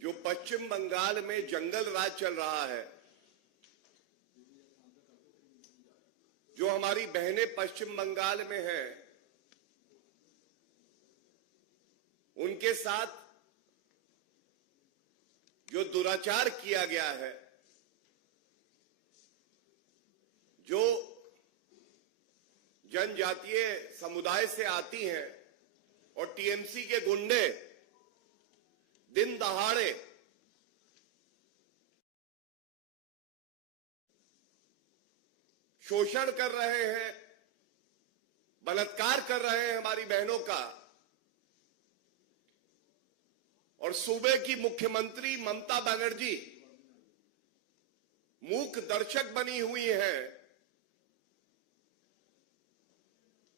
जो पश्चिम बंगाल में जंगल राज चल रहा है, जो हमारी बहनें पश्चिम बंगाल में हैं, उनके साथ जो दुराचार किया गया है, जो जनजातीय समुदाय से आती हैं और टीएमसी के गुंडे दिन दहाड़े शोषण कर रहे हैं, बलात्कार कर रहे हैं हमारी बहनों का, और सूबे की मुख्यमंत्री ममता बनर्जी मूक दर्शक बनी हुई है।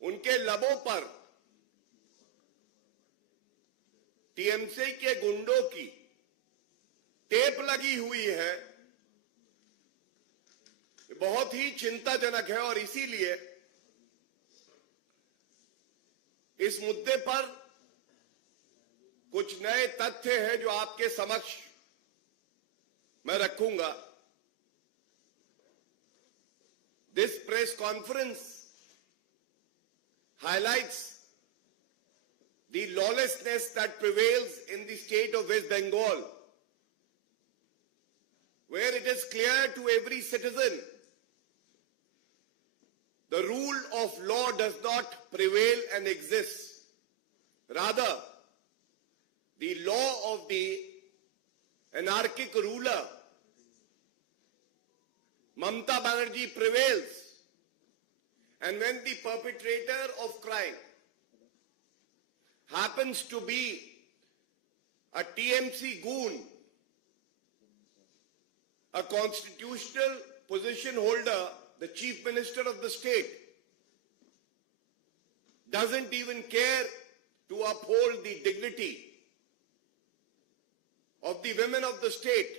उनके लबों पर टीएमसी के गुंडों की टेप लगी हुई है। बहुत ही चिंताजनक है और इसीलिए इस मुद्दे पर कुछ नए तथ्य हैं जो आपके समक्ष मैं रखूंगा। This press conference highlights the lawlessness that prevails in the state of West Bengal, where it is clear to every citizen the rule of law does not prevail and exist. Rather, the law of the anarchic ruler Mamata Banerjee prevails. And when the perpetrator of crime happens to be a TMC goon, a constitutional position holder, the chief minister of the state, doesn't even care to uphold the dignity of the women of the state,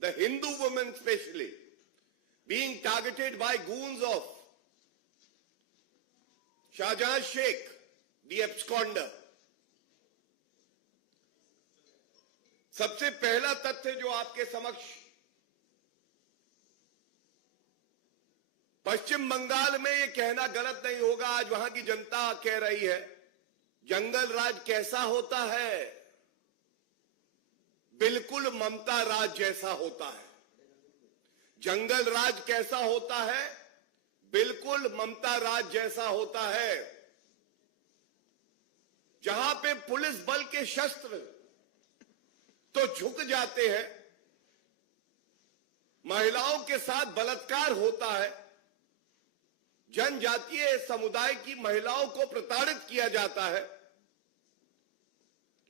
the Hindu women especially, being targeted by goons of Shahjahan Sheikh, the absconder. सबसे पहला तथ्य जो आपके समक्ष पश्चिम बंगाल में ये कहना गलत नहीं होगा, आज वहां की जनता कह रही है, जंगल राज कैसा होता है? बिल्कुल ममता राज जैसा होता है। जंगल राज कैसा होता है? बिल्कुल ममता राज जैसा होता है। जहां पे पुलिस बल के शस्त्र तो झुक जाते हैं, महिलाओं के साथ बलात्कार होता है, जनजातीय समुदाय की महिलाओं को प्रताड़ित किया जाता है,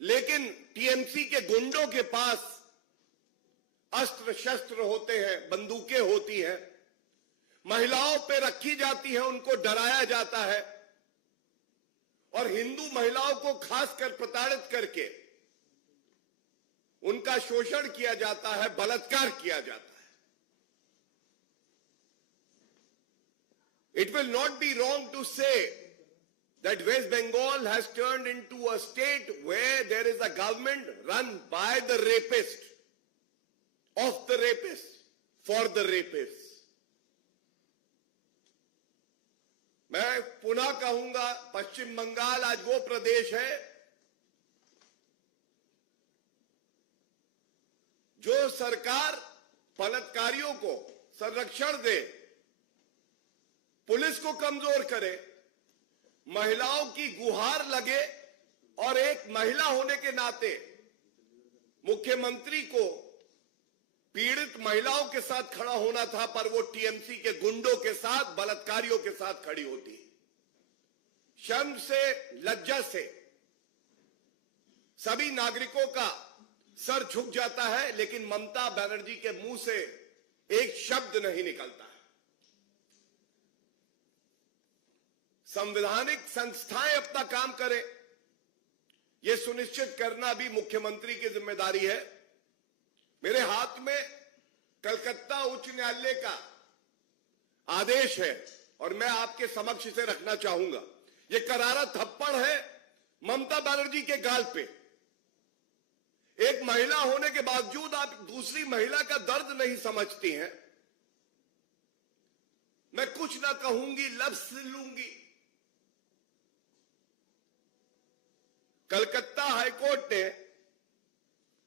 लेकिन टीएमसी के गुंडों के पास अस्त्र शस्त्र होते हैं, बंदूकें होती हैं, महिलाओं पे रखी जाती है, उनको डराया जाता है और हिंदू महिलाओं को खासकर प्रताड़ित करके उनका शोषण किया जाता है, बलात्कार किया जाता है। It will not be wrong to say that West Bengal has turned into a state where there is a government run by the rapist, of the rapist, for the rapist. मैं पुनः कहूंगा, पश्चिम बंगाल आज वो प्रदेश है जो सरकार बलात्कारियों को संरक्षण दे, पुलिस को कमजोर करे, महिलाओं की गुहार लगे और एक महिला होने के नाते मुख्यमंत्री को पीड़ित महिलाओं के साथ खड़ा होना था, पर वो टीएमसी के गुंडों के साथ, बलात्कारियों के साथ खड़ी होती है। शर्म से, लज्जा से सभी नागरिकों का सर झुक जाता है, लेकिन ममता बनर्जी के मुंह से एक शब्द नहीं निकलता है। संवैधानिक संस्थाएं अपना काम करें, यह सुनिश्चित करना भी मुख्यमंत्री की जिम्मेदारी है। मेरे हाथ में कलकत्ता उच्च न्यायालय का आदेश है और मैं आपके समक्ष इसे रखना चाहूंगा। यह करारा थप्पड़ है ममता बनर्जी के गाल पे। एक महिला होने के बावजूद आप दूसरी महिला का दर्द नहीं समझती हैं। मैं कुछ ना कहूंगी, लफ्ज लूंगी। कलकत्ता हाईकोर्ट ने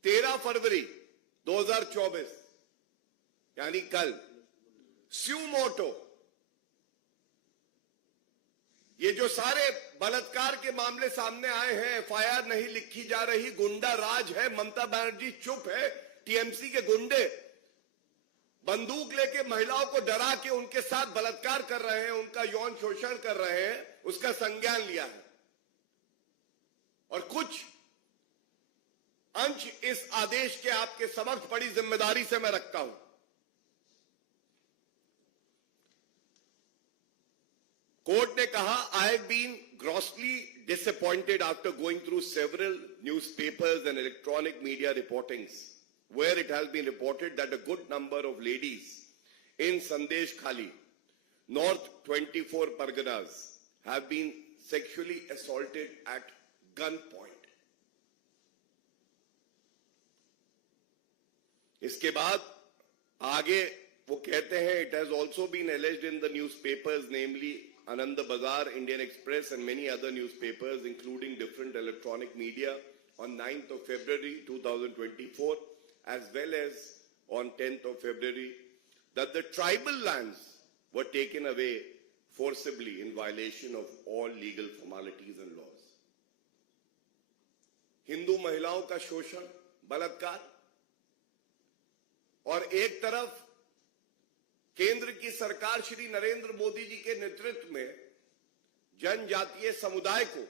13 फरवरी 2024 यानी कल स्यू मोटो, ये जो सारे बलात्कार के मामले सामने आए हैं, एफआईआर नहीं लिखी जा रही, गुंडा राज है, ममता बनर्जी चुप है, टीएमसी के गुंडे बंदूक लेके महिलाओं को डरा के उनके साथ बलात्कार कर रहे हैं, उनका यौन शोषण कर रहे हैं, उसका संज्ञान लिया है। और कुछ अंश इस आदेश के आपके समक्ष बड़ी जिम्मेदारी से मैं रखता हूं। कोर्ट ने कहा, I have been grossly disappointed after going through several newspapers and electronic media reportings where it has been reported that a good number of ladies in Sandesh Khali, North 24 Parganas, have been sexually assaulted at gunpoint. इसके बाद आगे वो कहते हैं, it has also been alleged in the newspapers, namely Anand Bazar, Indian Express and many other newspapers including different electronic media on 9th of February 2024 as well as on 10th of February that the tribal lands were taken away forcibly in violation of all legal formalities and laws. Hindu महिलाओं का शोषण, बलात्कार, और एक तरफ केंद्र की सरकार श्री नरेंद्र मोदी जी के नेतृत्व में जनजातीय समुदाय को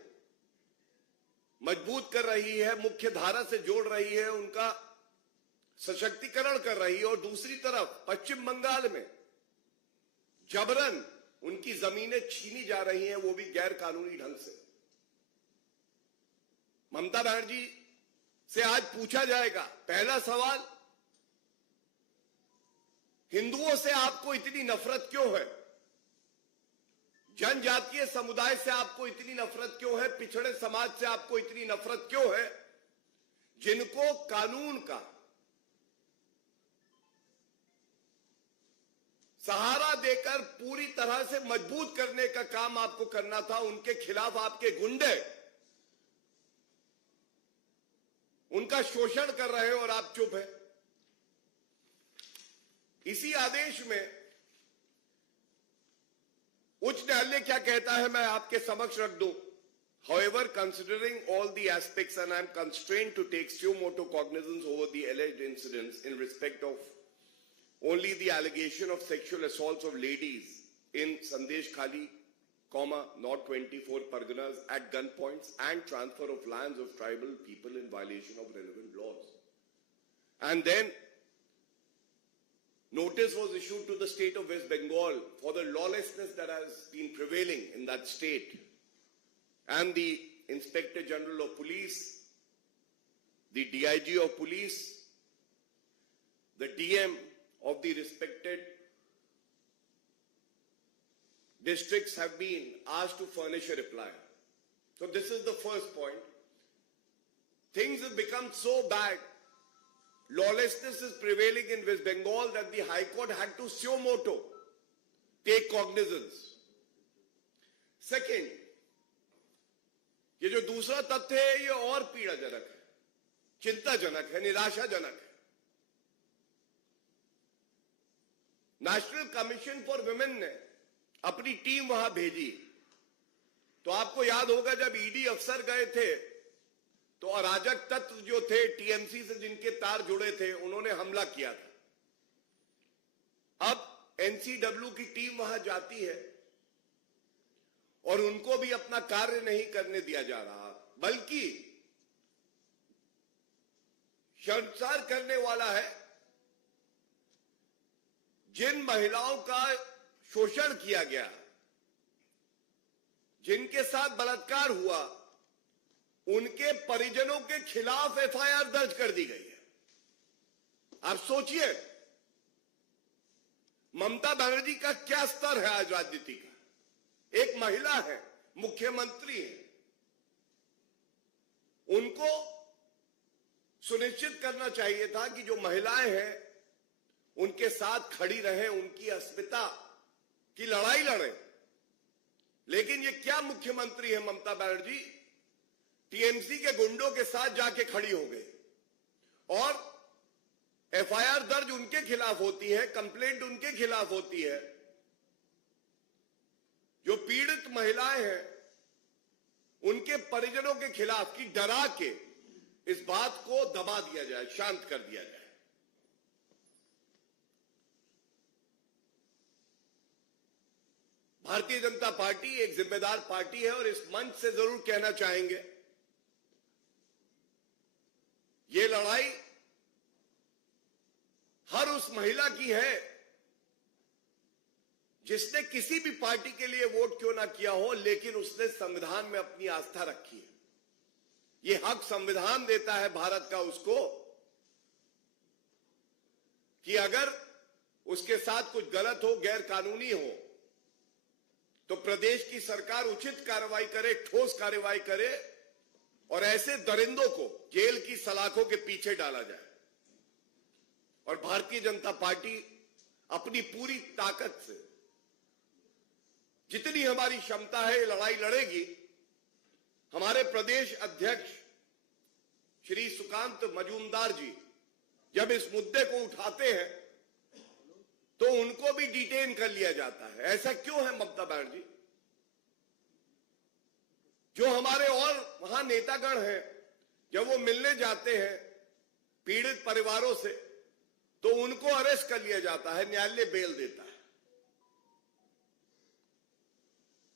मजबूत कर रही है, मुख्य धारा से जोड़ रही है, उनका सशक्तिकरण कर रही है, और दूसरी तरफ पश्चिम बंगाल में जबरन उनकी जमीनें छीनी जा रही हैं, वो भी गैर कानूनी ढंग से। ममता बनर्जी से आज पूछा जाएगा, पहला सवाल, हिंदुओं से आपको इतनी नफरत क्यों है? जनजातीय समुदाय से आपको इतनी नफरत क्यों है? पिछड़े समाज से आपको इतनी नफरत क्यों है, जिनको कानून का सहारा देकर पूरी तरह से मजबूत करने का काम आपको करना था? उनके खिलाफ आपके गुंडे उनका शोषण कर रहे हो और आप चुप है। इसी आदेश में उच्च न्यायालय क्या कहता है, मैं आपके समक्ष रख दूं। However, considering all the aspects, and I am constrained to take suo motu cognizance over the alleged incidents in respect of only the allegation of sexual assaults of ladies in Sandesh Khali, North 24 Parganas at gunpoints and transfer of lands of tribal people in violation of relevant laws. And then notice was issued to the state of West Bengal for the lawlessness that has been prevailing in that state. And the Inspector General of Police, the DIG of Police, the DM of the respected districts have been asked to furnish a reply. So this is the first point. Things have become so bad, lawlessness is prevailing in West Bengal, that the High Court had to suo motu take cognizance. Second, ये जो दूसरा तथ्य है, ये और पीड़ाजनक है, चिंताजनक है, निराशाजनक है। नेशनल कमीशन फॉर वुमेन ने अपनी टीम वहां भेजी, तो आपको याद होगा जब ईडी अफसर गए थे तो अराजक तत्व जो थे टीएमसी से जिनके तार जुड़े थे, उन्होंने हमला किया था। अब एनसीडब्ल्यू की टीम वहां जाती है और उनको भी अपना कार्य नहीं करने दिया जा रहा, बल्कि शर्मसार करने वाला है, जिन महिलाओं का शोषण किया गया, जिनके साथ बलात्कार हुआ, उनके परिजनों के खिलाफ एफआईआर दर्ज कर दी गई है। आप सोचिए ममता बनर्जी का क्या स्तर है आज राजनीति का। एक महिला है, मुख्यमंत्री है, उनको सुनिश्चित करना चाहिए था कि जो महिलाएं हैं उनके साथ खड़ी रहें, उनकी अस्मिता की लड़ाई लड़ें। लेकिन ये क्या मुख्यमंत्री है ममता बनर्जी, टीएमसी के गुंडों के साथ जाके खड़ी हो गई और एफआईआर दर्ज उनके खिलाफ होती है, कंप्लेंट उनके खिलाफ होती है। जो पीड़ित महिलाएं हैं उनके परिजनों के खिलाफ की डरा के इस बात को दबा दिया जाए, शांत कर दिया जाए। भारतीय जनता पार्टी एक जिम्मेदार पार्टी है और इस मंच से जरूर कहना चाहेंगे, ये लड़ाई हर उस महिला की है जिसने किसी भी पार्टी के लिए वोट क्यों ना किया हो, लेकिन उसने संविधान में अपनी आस्था रखी है। ये हक संविधान देता है भारत का उसको कि अगर उसके साथ कुछ गलत हो, गैर कानूनी हो, तो प्रदेश की सरकार उचित कार्रवाई करे, ठोस कार्रवाई करे और ऐसे दरिंदों को जेल की सलाखों के पीछे डाला जाए। और भारतीय जनता पार्टी अपनी पूरी ताकत से, जितनी हमारी क्षमता है, ये लड़ाई लड़ेगी। हमारे प्रदेश अध्यक्ष श्री सुकांत मजूमदार जी जब इस मुद्दे को उठाते हैं तो उनको भी डिटेन कर लिया जाता है। ऐसा क्यों है ममता बनर्जी? जो हमारे और वहां नेतागण हैं, जब वो मिलने जाते हैं पीड़ित परिवारों से तो उनको अरेस्ट कर लिया जाता है, न्यायालय बेल देता है।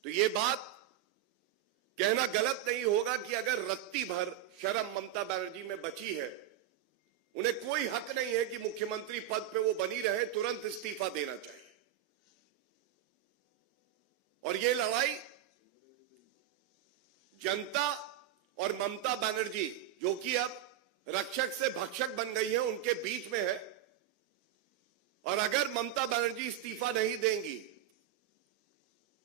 तो ये बात कहना गलत नहीं होगा कि अगर रत्ती भर शर्म ममता बनर्जी में बची है, उन्हें कोई हक नहीं है कि मुख्यमंत्री पद पे वो बनी रहे, तुरंत इस्तीफा देना चाहिए। और ये लड़ाई जनता और ममता बनर्जी, जो कि अब रक्षक से भक्षक बन गई है, उनके बीच में है। और अगर ममता बनर्जी इस्तीफा नहीं देंगी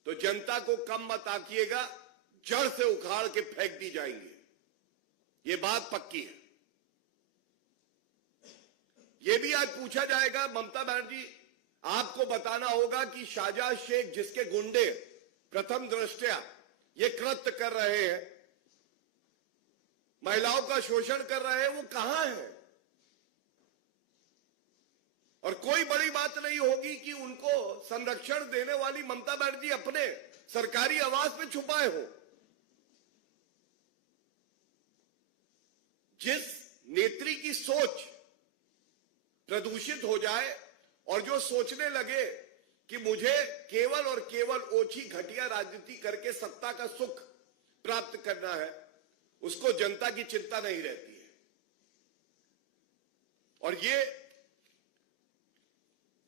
तो जनता को कम मत आंकिएगा, जड़ से उखाड़ के फेंक दी जाएंगी। ये बात पक्की है। ये भी आज पूछा जाएगा, ममता बनर्जी आपको बताना होगा कि शाहजहां शेख जिसके गुंडे प्रथम दृष्टया ये कृत्य कर रहे हैं, महिलाओं का शोषण कर रहे हैं, वो कहां है? और कोई बड़ी बात नहीं होगी कि उनको संरक्षण देने वाली ममता बनर्जी अपने सरकारी आवास में छुपाए हो। जिस नेत्री की सोच प्रदूषित हो जाए और जो सोचने लगे कि मुझे केवल और केवल ओछी घटिया राजनीति करके सत्ता का सुख प्राप्त करना है, उसको जनता की चिंता नहीं रहती है। और ये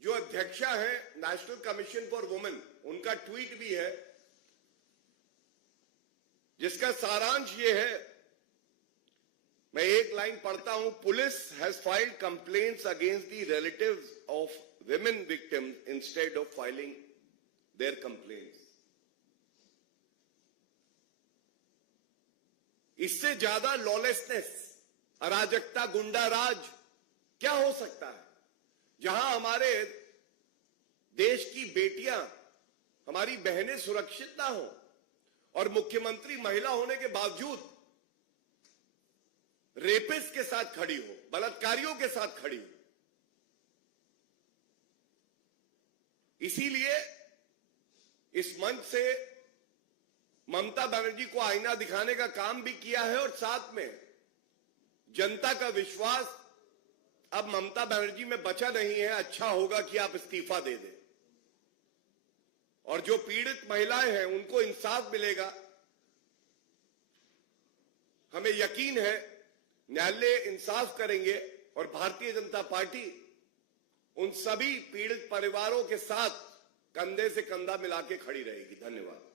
जो अध्यक्षा है नेशनल कमीशन फॉर वुमेन, उनका ट्वीट भी है जिसका सारांश ये है, मैं एक लाइन पढ़ता हूं। Police has filed complaints against the relatives of women victims instead of filing their complaints. इससे ज्यादा लॉलेसनेस, अराजकता, गुंडा राज क्या हो सकता है? जहां हमारे देश की बेटियां, हमारी बहनें सुरक्षित ना हो और मुख्यमंत्री महिला होने के बावजूद रेपिस्ट के साथ खड़ी हो, बलात्कारियों के साथ खड़ी हो। इसीलिए इस मंच से ममता बनर्जी को आईना दिखाने का काम भी किया है और साथ में जनता का विश्वास अब ममता बनर्जी में बचा नहीं है। अच्छा होगा कि आप इस्तीफा दे दें और जो पीड़ित महिलाएं हैं उनको इंसाफ मिलेगा। हमें यकीन है न्यायालय इंसाफ करेंगे और भारतीय जनता पार्टी उन सभी पीड़ित परिवारों के साथ कंधे से कंधा मिला के खड़ी रहेगी। धन्यवाद।